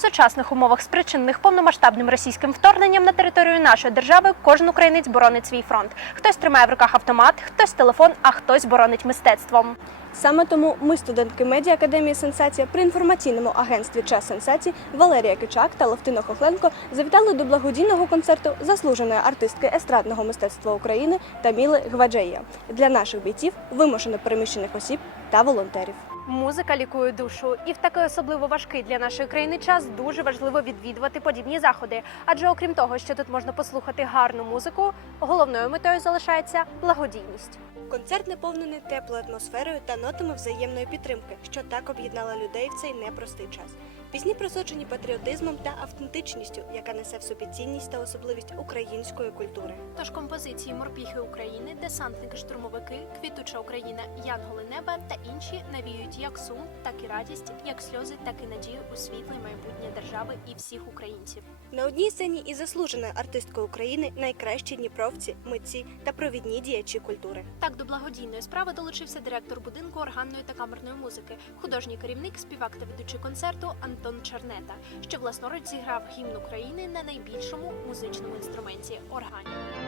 В сучасних умовах, спричинених повномасштабним російським вторгненням на територію нашої держави, кожен українець боронить свій фронт. Хтось тримає в руках автомат, хтось телефон, а хтось боронить мистецтвом. Саме тому ми, студентки медіа академії Сенсація, при інформаційному агентстві Час сенсацій Валерія Кичак та Левтина Хохленко завітали до благодійного концерту заслуженої артистки естрадного мистецтва України Таміли Гваджея для наших бійців, вимушено переміщених осіб та волонтерів. Музика лікує душу, і в такий особливо важкий для нашої країни час дуже важливо відвідувати подібні заходи. Адже окрім того, що тут можна послухати гарну музику, головною метою залишається благодійність. Концерт наповнений теплою атмосферою та нотами взаємної підтримки, що так об'єднала людей в цей непростий час. Пісні просочені патріотизмом та автентичністю, яка несе в собі цінність та особливість української культури. Тож композиції Морпіхи України, десантники, штурмовики, квітуча Україна, Янголи неба та інші навіюють як сум, так і радість, як сльози, так і надію у світле майбутнє держави і всіх українців. На одній сцені із заслуженою артисткою України найкращі дніпровці, митці та провідні діячі культури. Так до благодійної справи долучився директор будинку органної та камерної музики, художній керівник, співак та ведучий концерту Антон Чернета, що власноруч зіграв гімн України на найбільшому музичному інструменті органі.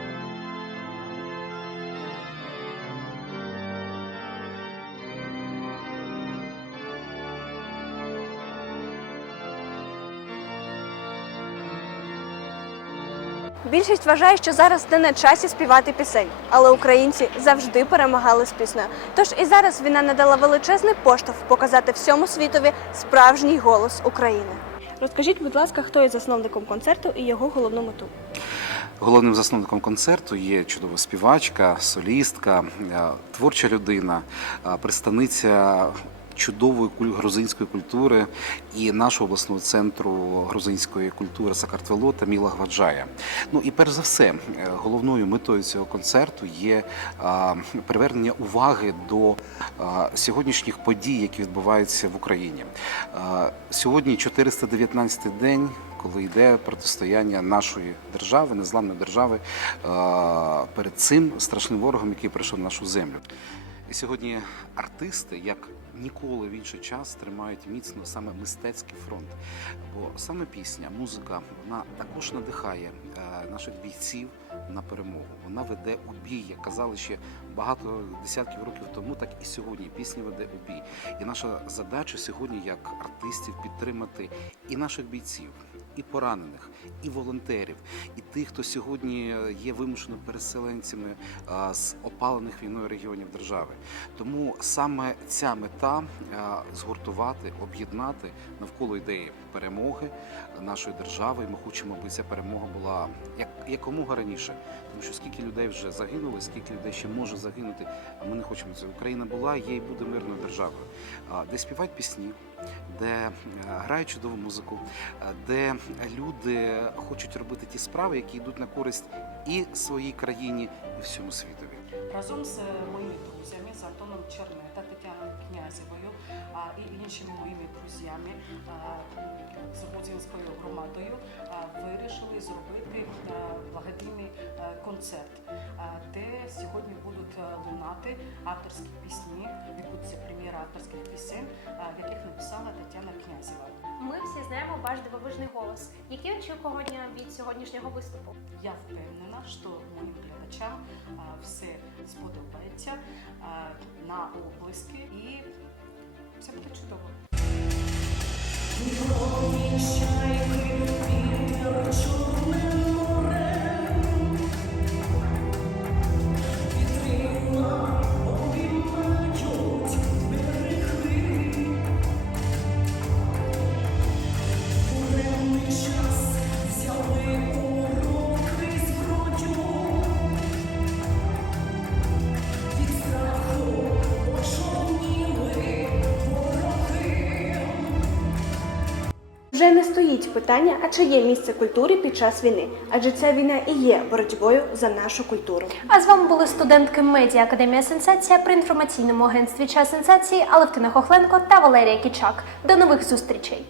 Більшість вважає, що зараз не на часі співати пісень, але українці завжди перемагали з піснею. Тож і зараз війна надала величезний поштовх показати всьому світові справжній голос України. Розкажіть, будь ласка, хто є засновником концерту і його головну мету? Головним засновником концерту є чудова співачка, солістка, е, творча людина, е, представниця чудової грузинської культури і нашого обласного центру грузинської культури Сакартвело Таміла Гваджая. Ну і перш за все, е, головною метою цього концерту є привернення уваги до сьогоднішніх подій, які відбуваються в Україні. Сьогодні 419 день коли йде протистояння нашої держави, незламної держави перед цим страшним ворогом, який прийшов на нашу землю. І сьогодні артисти, як ніколи в інший час, тримають міцно саме мистецький фронт. Бо саме пісня, музика, вона також надихає е, наших бійців на перемогу. Вона веде у бій, як казали ще багато десятків років тому, так і сьогодні пісня веде у бій. І наша задача сьогодні, як артистів, підтримати і наших бійців, і поранених, і волонтерів, і тих, хто сьогодні є вимушено переселенцями з опалених війною регіонів держави. Тому саме ця мета згуртувати, об'єднати навколо ідеї перемоги нашої держави. І Ми хочемо, аби ця перемога була як якомога раніше, тому що скільки людей вже загинули, скільки людей ще може загинути. А ми не хочемо цього. Україна була, є і буде мирною державою, де співають пісні, де е, грають чудову музику, е, де люди хочуть робити ті справи, які йдуть на користь і своїй країні, і всьому світові. разом з моїми друзями, з Антоном Чернета, Тетяною Князєвою і іншими моїми друзями з грузинською громадою вирішили зробити а, благодійний концерт, де сьогодні будуть лунати авторські пісні, відбудеться прем'єра авторських пісень, яких написала Тетяна Князєва. Ми всі знаємо ваш дивовижний голос. Які очікування від сьогоднішнього виступу? Я впевнена, що моїм глядачам все сподобається на облиски і все буде чудово. Вже не стоїть питання, а чи є місце культури під час війни, адже ця війна і є боротьбою за нашу культуру. А з вами були студентки медіа Академія Сенсація при інформаційному агентстві Час сенсації Алевтина Хохленко та Валерія Кічак. До нових зустрічей!